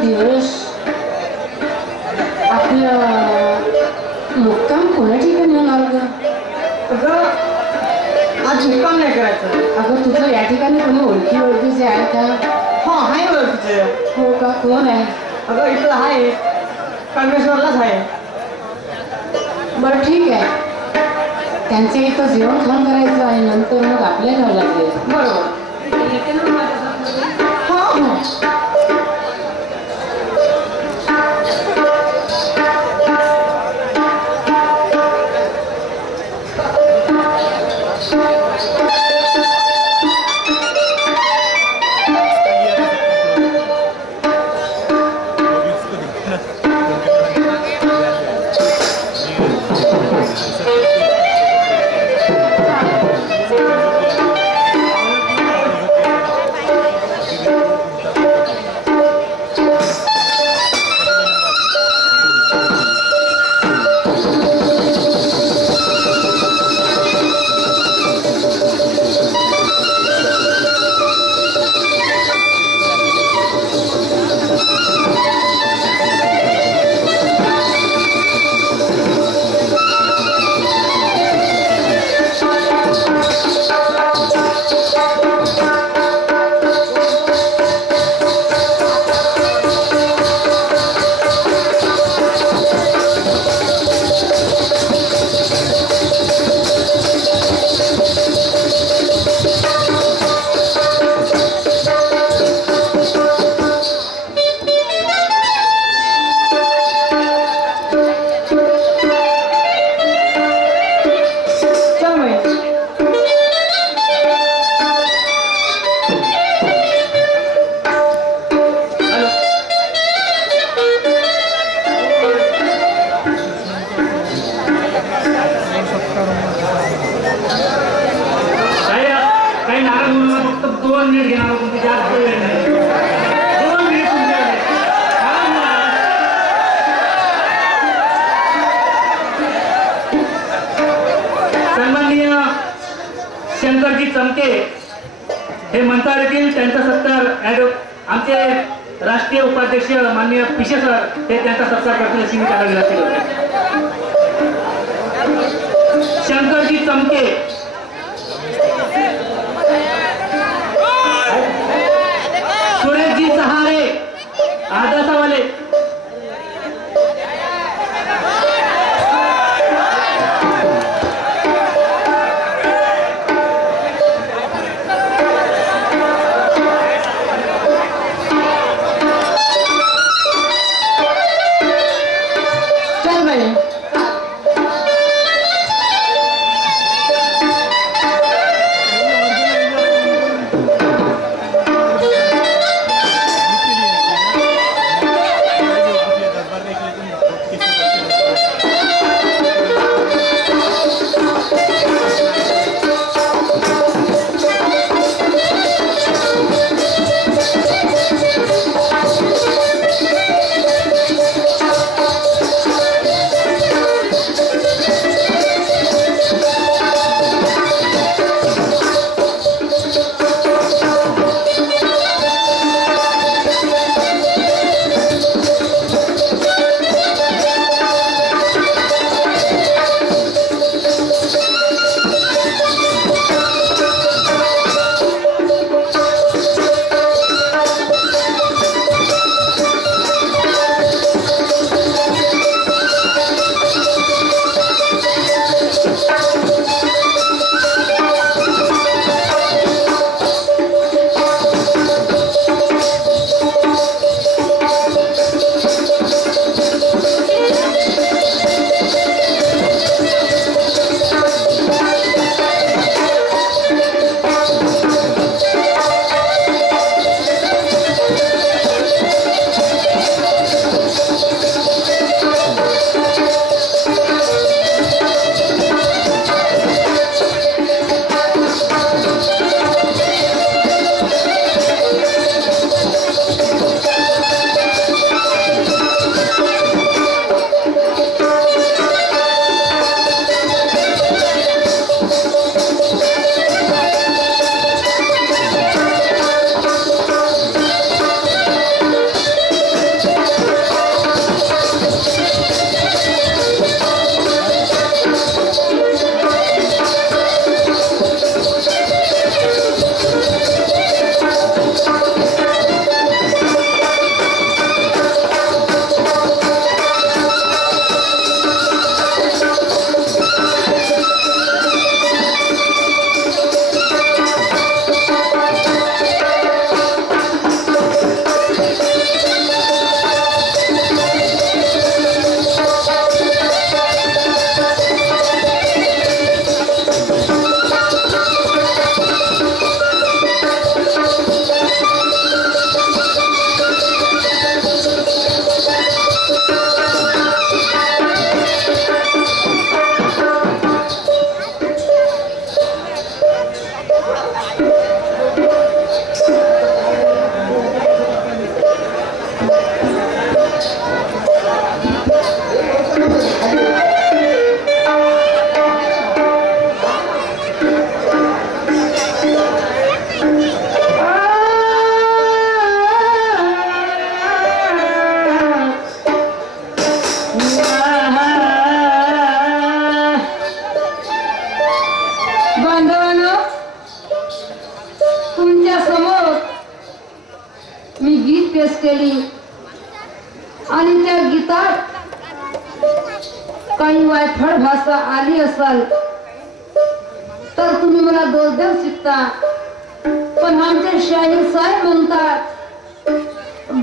दिवस आपलं मुक्काम कोणा ठिकाणी होणार ग? अगं आज मुक्काम नाही करायचं. अगं तुझं या ठिकाणी कोणी ओळखीचे आहे का? हा आहे ओळखीचे. हो का? कोण आहे? अगं इथलं आहे, कामेश्वरलाच आहे. बरं ठीक आहे, त्यांचे इथं जेवण खाऊन करायचं आणि नंतर मग आपल्या घरला लागेल. बरोबर. हो हो. शंकरजी चमके हे म्हणता येतील, त्यांचा सत्कार आमचे राष्ट्रीय उपाध्यक्ष माननीय पिशे सर हे त्यांचा सत्कार करतील अशी मी त्याला विनंती करतो. शंकरजी चमके सुरेशजी सहारे आदर्शवाले मी गीत पेश केली आणि त्या गीतात काही वायफळ भाषा आली असाल तर तुम्ही मला दोष देऊ शकता, पण आमचे शाहीर साहेब म्हणतात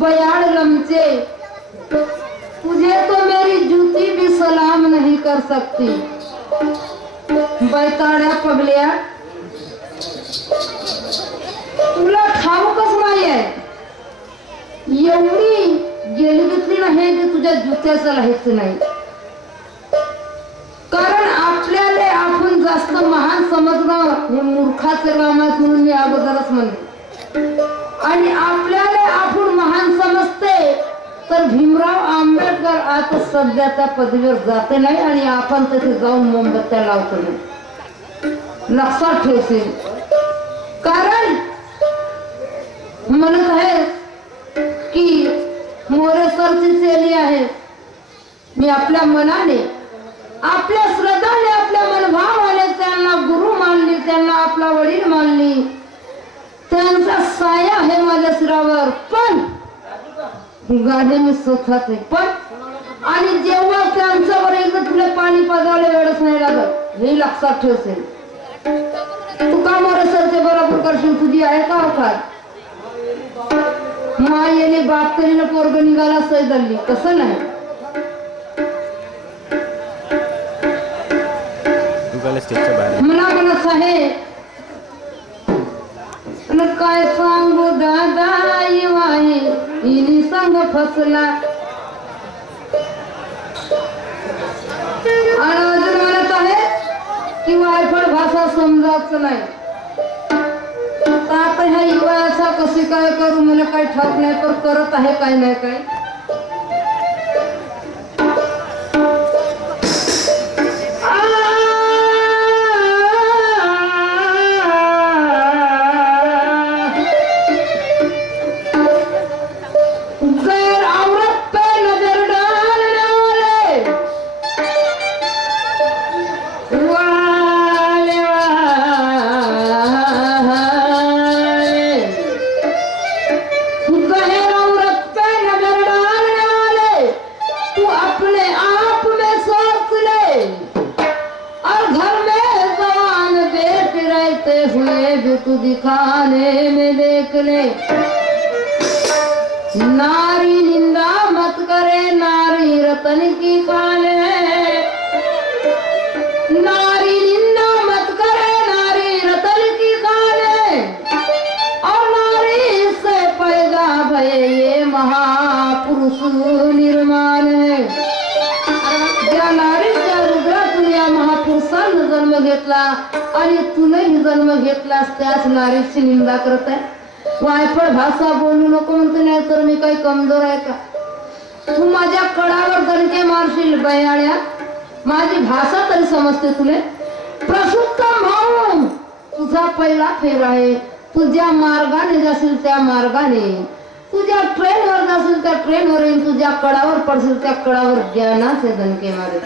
बयाड़ लमचे तुझे तो मेरी जूती भी सलाम नहीं कर सकती। बैताड्या पगल्या तुला ठाऊकच नाही आहे, एवढी गेली घेतली नाही की तुझ्या जुत्याचं राहायचं नाही, कारण आपल्याला आपण जास्त महान समजणं हे मूर्खाचं काम आहे म्हणून मी अगोदरच म्हणते, आणि आपल्याला आपण महान समजते तर भीमराव आंबेडकर आता सध्या त्या पदवीवर जाते नाही आणि आपण तिथे जाऊन मोमबत्त्या लावतो नाही, लक्षात ठेवशील। कारण म्हणत आहे की मोरे सरची चेली आहे, मी आपल्या मनाने आपल्या श्रद्धाने आपल्या मनभावाने त्यांना गुरु मानली, त्यांना आपला वडील मानली, त्यांचा साया आहे माझ्या शिरावर, पण गाणे मी स्वतःच आहे पण, आणि जेव्हा त्यांच्यावर एकदा तुला पाणी पाजायला वेळच नाही लागत हे लक्षात ठेवशील। तू का मोरे सरचे बरोबर करशील, तुझी आहे का अवकात? मायेने बाप तरीनं पोरग निघाला सैदल्ली, तसं नाही। मला म्हणत आहे काय सांगू दादा वाई इनी संग फसला, आणि अजून म्हणत आहे की वायफळ भाषा समजायच नाही, आता ह्या युवाचा कशी काय करू मला काही ठाऊक नाही, पण करत आहे काय नाही काय। दिखाने में देख ले नारी निंदा मत करे, नारी रतन की खाने, नारी निंदा मत करे, नारी रतन की खाने, और नारी से पैदा भये ये महापुरुष निर्माण है। ज्या नारीच्या रुद्रातून या महापुरुषानं जन्म घेतला आणि तुलाही जन्म घेतलास त्याच नारीची निंदा करत आहे। वायफळ भाषा बोलू नको म्हणते, नाही तर मी काही कमजोर आहे का? तू माझ्या कडावर दणके मारशील बयाड्या, माझी भाषा तरी समजते तुले? प्रसुत्तम भाऊ तुझा पहिला फेर आहे, तुझ्या मार्गाने जाशील त्या मार्गाने, तुझ्या ट्रेनवर जाशील त्या ट्रेनवर येईल, तुझ्या कडावर पडशील त्या कडावर ज्ञानाचे दणके मारे।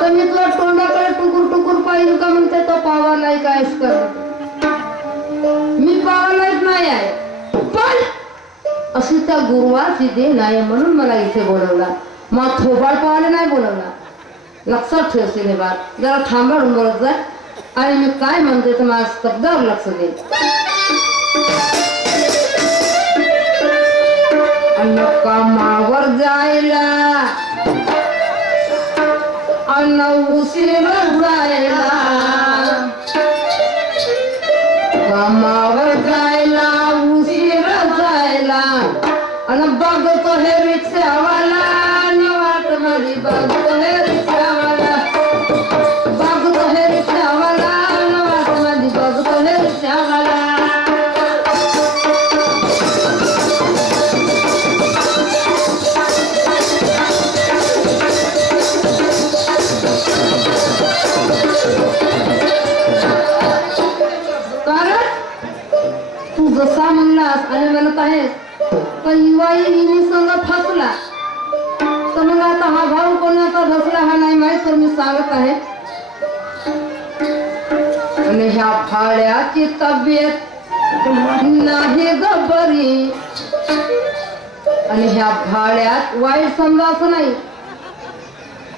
तर मी तुला तोंडाकडे टुकुर टुकुर पाहिजे का म्हणते, तो पावा लायक आहेस कर, मी पावा लायक नाही आहे, पण अशी त्या गुरुवाची देण आहे म्हणून मला इथे बोलवला, मग थोबाड पावाले नाही बोलवला। लक्षात ठेवशील हे बात, जरा थांबाडून बोलत जाय आणि मी काय म्हणते तर माझ्या शब्दावर लक्ष दे। अन्न कामावर जायला अन्न उशीर जायला, कामावर जायला उशीर जायला, आणि बघतो हे रिक्षावाला निवाट मध्ये, बघतो हे रिक्षावाला, बघतो हे रिक्षावाला निवाट मध्ये, बघतो हे रिक्षावाला। जसा म्हणलास आणि म्हणत आहेस पण युवाई संग फसला, तर मग आता हा भाऊ कोणाचा फसला हा नाही माहित, तर मी सांगत आहे। आणि ह्या फाळ्याची तब्येत नाही गबरी, आणि ह्या भाड्यात वाईट समजायचं नाही.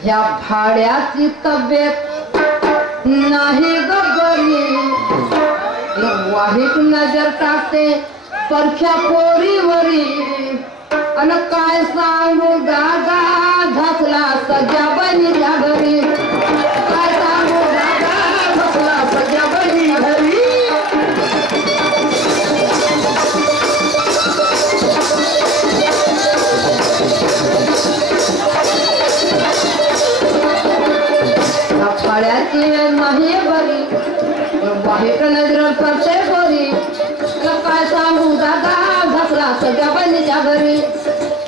ह्या भाड्याची तब्येत नाही गबरी, वाईट नजर टाकते परख्या पोरीवरी. अन काय सांगू दादा धसला सज्जा बनीच्या घरी, काय सांगू दादा धसला सज्जा बनी घरी. फाड्याची नाही बरी, वाईट नजर करते बरी. काय सांगू दादा धसला सज्जा बनीच्या घरी,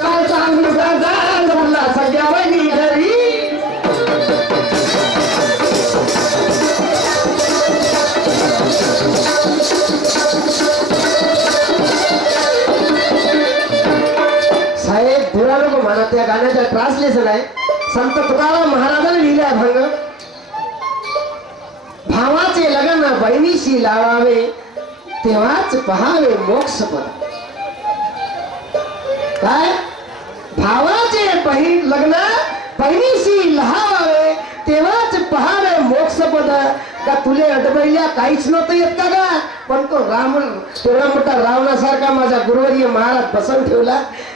काय सांगू दादा धसला सज्जा बनी घरी. साहेब बुरा नको म्हणा, त्या गाण्याचं ट्रान्सलेशन आहे. संत तुकाराम महाराजांनी लिहिले आहे भंग. भावाचे लग्न बहिणीशी लावावे, तेव्हाच पहावे मोक्षपद. काय भावाचे लग्न बहिणीशी लहावावे, तेव्हाच पहावे मोक्षपद. का तुले अडबैल्या काहीच नव्हतं येत का गा? पण तो राम तेवढा मोठा रावणासारखा माझा गुरुवर्य महाराज बसवून ठेवला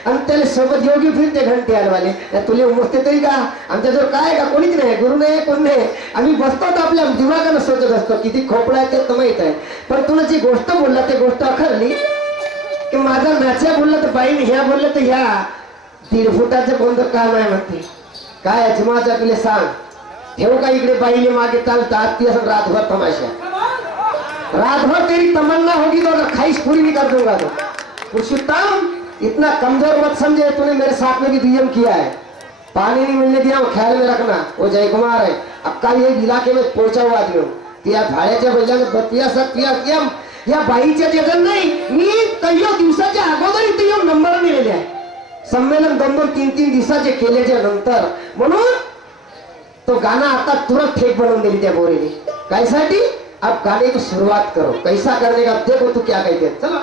आणि त्याला सोबत योगी फिरते घंटे आलवाले. तुले मोठते तरी का? आमच्याजवळ काय का? कोणीच नाही, गुरु नाही, कोण नाही. आम्ही बसतो तर आपल्या दिमागानं सोचत असतो किती खोपडा आहे ते तर माहित आहे. पण तुला जी गोष्ट बोलला ते गोष्ट अखरली की माझा नाच्या बोलला तर बाईने ह्या बोललं तर ह्या 1.5 फुटाचं कोणतं काम आहे म्हणते. काय अजमाचा तुला सांग, ठेवू का इकडे बाईने मागे चालतात ती असं रातभर तमाशा. रातभर तेरी तमन्ना होगी तो खाइश पूरी भी कर दूंगा. तो पुरुषोत्तम इतना कमजोर मत समझे, तूने मेरे साथ में भी दुयम किया है. पानी नहीं मिलने दिया, वो ख्याल में रखना. वो जय कुमार है, अक्का ये इलाके में पहुंचा हुआ आदमी. त्या भाड्याच्या बैलाने बत्तिया सत्या या बाईच्या जगन नाही. मी तय्यो दिवसाच्या अगोदर इथे नंबर लिहिलेले आहे. संमेलन 2-3 दिवसाचे केल्याच्या नंतर. म्हणून तो गाना आता तुरंत ठेक बनवून दिली त्या बोरेने. कायसाठी? अब गाने की शुरुआत करो. कैसा करने का देखो तू क्या कहते हैं. चलो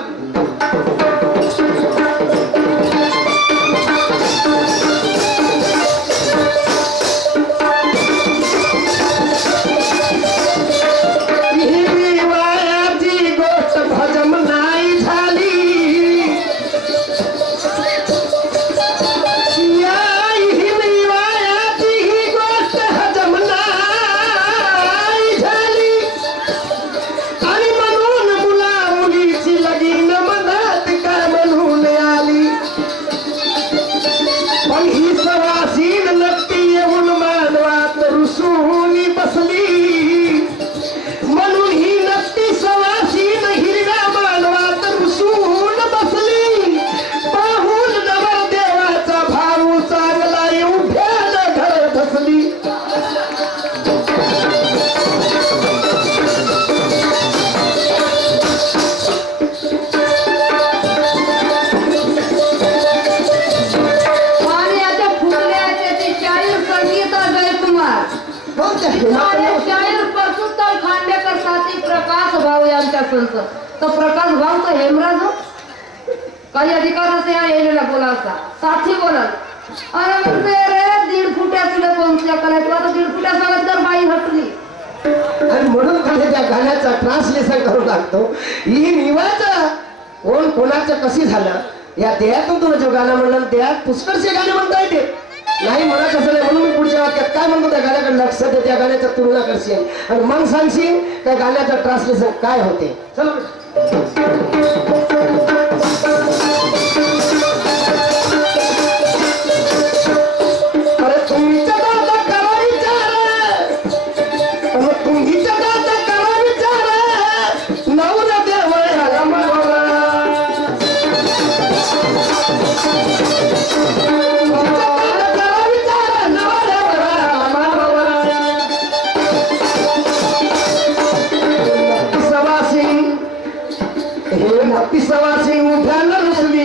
तो प्रकाश भाव तो हेमराज काही अधिकार असे येलेला बोलायचा साथी बोलत. अरे म्हणते रे 1.5 फुट्या तुला कोणत्या करायचं, आता 1.5 फुट्या सांगत तर बाई हटली. आणि म्हणून खाली त्या गाण्याचा ट्रान्सलेशन करू लागतो. ही निवाचा कोण कोणाचं कशी झालं या देहातून तुला जो गाणं म्हणलं देहात पुष्कळचे गाणे म्हणता येते नाही म्हणत असं नाही. म्हणून मी पुढच्या वाक्यात काय म्हणतो त्या गाण्याकडे लक्ष दे, त्या गाण्याचा तुलना करशील आणि मग सांगशील त्या गाण्याचं ट्रान्सलेशन काय होते. चलो अरे तुम्हीच्या दादा करा विचार, तुम्हीच्या दादा करा विचार, नवरा देव आला मला. सवासी उठ्याला रुसली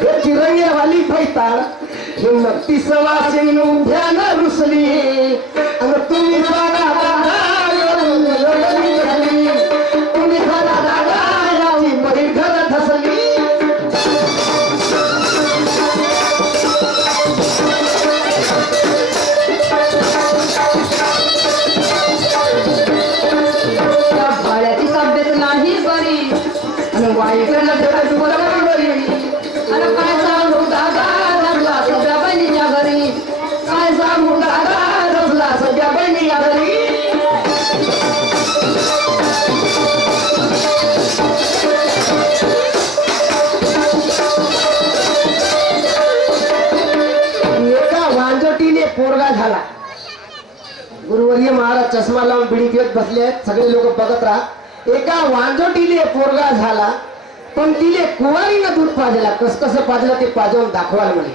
हे चिरंग्यावाली फैताळ. हे नक्की सवासी उठ्याला रुसली आणि तुम्ही सांगा तुम्ही सांगा दादा याची बरी घर धसली. आणि वाईट नजर बरोबरी आणि काय सांगू दादा रचला सगळ्या बहिणीच्या घरी काय सांगू दादा रचला सगळ्या बहिणीच्या घरी एका वांजोटीने पोरगा झाला. गुरुवर्य महाराज चष्मा लावून बिडी पित बसले आहेत, सगळे लोक बघत राहा. एका वांजोटीने पोरगा झाला, पण तिले कुवारीनं दूध पाजला. कसं पाजलं ते पाजवून दाखवाल म्हणे.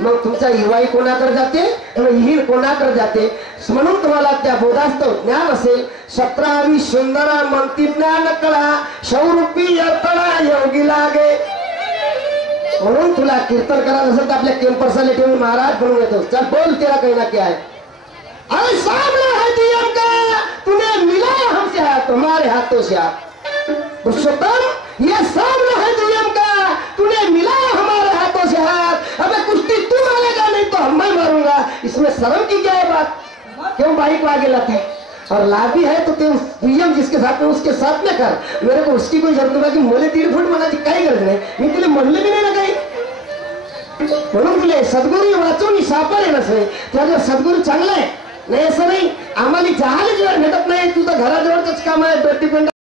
मग तुमचा हिवाई कोणाकडे जाते, हिर कोणाकडे जाते, म्हणून तुम्हाला त्या बोधास्तव ज्ञान असेल. 17वी सुंदरा म्हणती ज्ञान कळा, शौरूपी अडथळा योगी लागे. म्हणून तुला कीर्तन करायचं असेल तर आपल्या केम्परसाला ठेवून महाराज बनवून येतो. चल बोल, तेरा कहना क्या है? अरे सामने है दियम का, तूने मिलाया हमसे हाथ, तुम्हारे हाथों से हाथ. पुरुषोत्तम ये सामने है दियम का, तूने मिलाया हमारे हाथों से हाथ. अबे कुश्ती तू मारेगा नहीं तो मैं मारूंगा. इसमें शर्म की क्या है बात? क्यों भाई को आगे लाते हैं? और लाभी है तो ते नियम जिसके साथ में उसके साथ में कर. मेरे को उसकी कोई जरूरत नहीं. मुले 1.5 फूट मनाची काही गरज नाही. मी तुला म्हणले भी नाही ना काही. म्हणून तुला सद्गुरू वाचून सापडे नसे. तुझा सद्गुरू चांगला आहे नाही असं नाही. आम्हाला जहाल भेटत नाही. तू तर घराजवळच काम आहे.